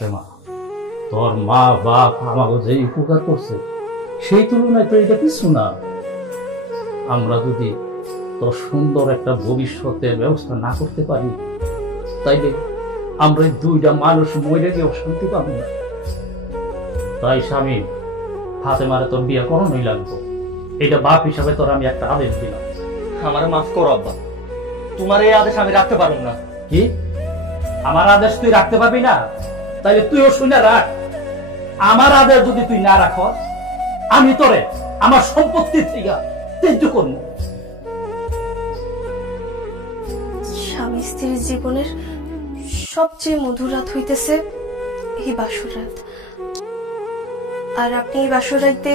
ফাতেমা, তোর মা বাপ আমাকে যে উপকার করছে সেই তুলনায় তো এটা কিছু না। আমরা যদি তোর সুন্দর একটা ভবিষ্যতের ব্যবস্থা না করতে পারি তাইলে আমরা এই দুইটা মানুষ মরে গিয়েও শান্তি পাবো না। তাই স্বামী, ফাতেমারে তোর বিয়ে করানোই লাগবে। এটা বাপ হিসাবে তোর আমি একটা আদেশ দিলাম। আমার মাফ করো আব্বা, তোমার এই আদেশ আমি রাখতে পারবো না। কি আমার আদেশ তুই রাখতে পারবি না? তাইলে তুইও শুনে রাখ, আমার আদেশ যদি তুই না রাখ আমি তোরে আমার সম্পত্তি থেকে ত্যায্য করবো। স্বামী স্ত্রীর জীবনের সবচেয়ে মধুর রাত হইতেছে এই বাসর রাত। আর আপনি এই বাসর রাতে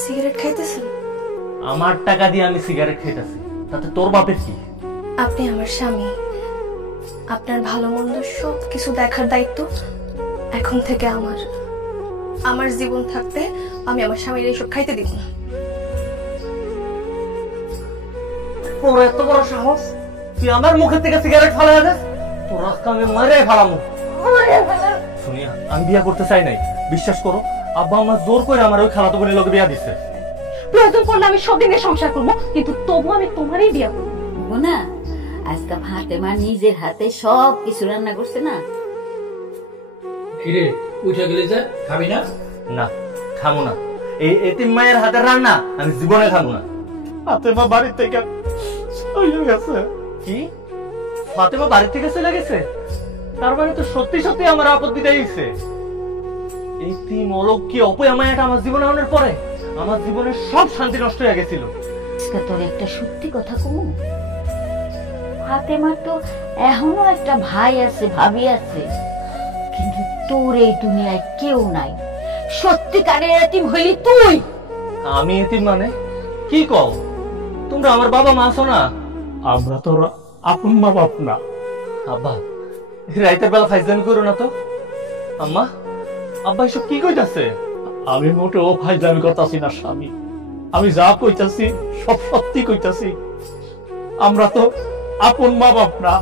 সিগারেট খাইতেছেন? আমার টাকা দিয়ে আমি সিগারেট খাইতেছি, তাতে তোর বাপের কি? আপনি আমার স্বামী, আপনার ভালো মন্দ সব কিছু দেখার দায়িত্ব এখন থেকে আমার। আমার জীবন থাকতে আমি আমার স্বামীর এইসব খাইতে দিব না। তোর এত বড় সাহস, তুই আমার মুখের থেকে সিগারেট ফালাই দেস? তোর আজকে আমি মরে ফেলামু। শুনিয়া, আমি বিয়া করতে চাই নাই, বিশ্বাস করো। আব্বা আমার জোর করে আমার ওই খালাতো বোনের লোক বিয়া দিছে। প্রয়োজন পড়লে আমি সবদিনে সংসার করবো, কিন্তু তবু আমি তোমারই বিয়া করবো না। আজকে ফাতেমা নিজের হাতে সব কিছু রান্না করছে না। কিরে উঠে গেলে যে খাবি না? না, খামো না। এই এতিম মায়ের হাতের রান্না আমি জীবনে খাবো না। ফাতেমা বাড়ি থেকে চলে গেছে। কি? ফাতেমা বাড়ি থেকে চলে গেছে? তার মানে তো সত্যি সত্যি আমার আপত্তিটা দিচ্ছে। এতিম অলক্ষী অপয়া মায়াটা আমার জীবনে আনার পরে আমার জীবনের সব শান্তি নষ্ট হয়ে গেছিল। তোর একটা সত্যি কথা কমু, ফাতেমার তো এখনো একটা ভাই আছে, ভাবি আছে, কিন্তু তোর এই দুনিয়ায় কেউ নাই। সত্যিকারের এতিম হইলি তুই। আমি এতিম মানে? কি কও? তোমরা আমার বাবা মা আছো না? আমরা তোর আপন মা বাপ না। আব্বা, রাইতের বেলা ফাইজলামি করো না তো। আম্মা, আব্বা এসব কি কইতাছে? আমি মোটেও ফাইজলামি করতাছি না স্বামী, আমি যা কইতাছি সব সত্যি কইতাছি। আমরা তো আপন মা বাপ না।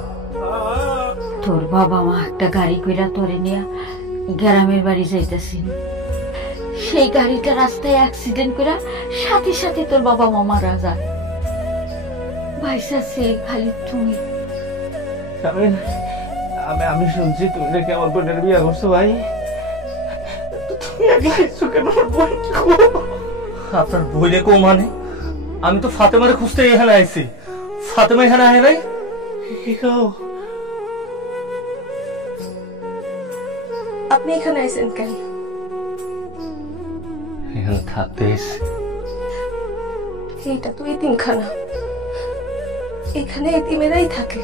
তোর বাবা মা একটা গাড়ি কইরা তোরে নিয়ে গ্রামের বাড়ি যাইতেছি, সেই গাড়িটা রাস্তায় অ্যাক্সিডেন্ট কইরা সাথে সাথে তোর বাবা মা মারা যায়। ভাইসাছে খালি তুমি। আমি শুনছি তুমি নাকি আমার বোনের বিয়ে করছো ভাই। তুমি আপনার বইলে কো মানে? আমি তো ফাতেমারে খুঁজতে এখানে আইছি। ফাতেমা এখানে আহে নাই? কি কও? আপনি এখানে আইছেন কেন? এখানে থাকতে এসে। এইটা তো এতিমখানা, এখানে এতিমেরাই থাকে।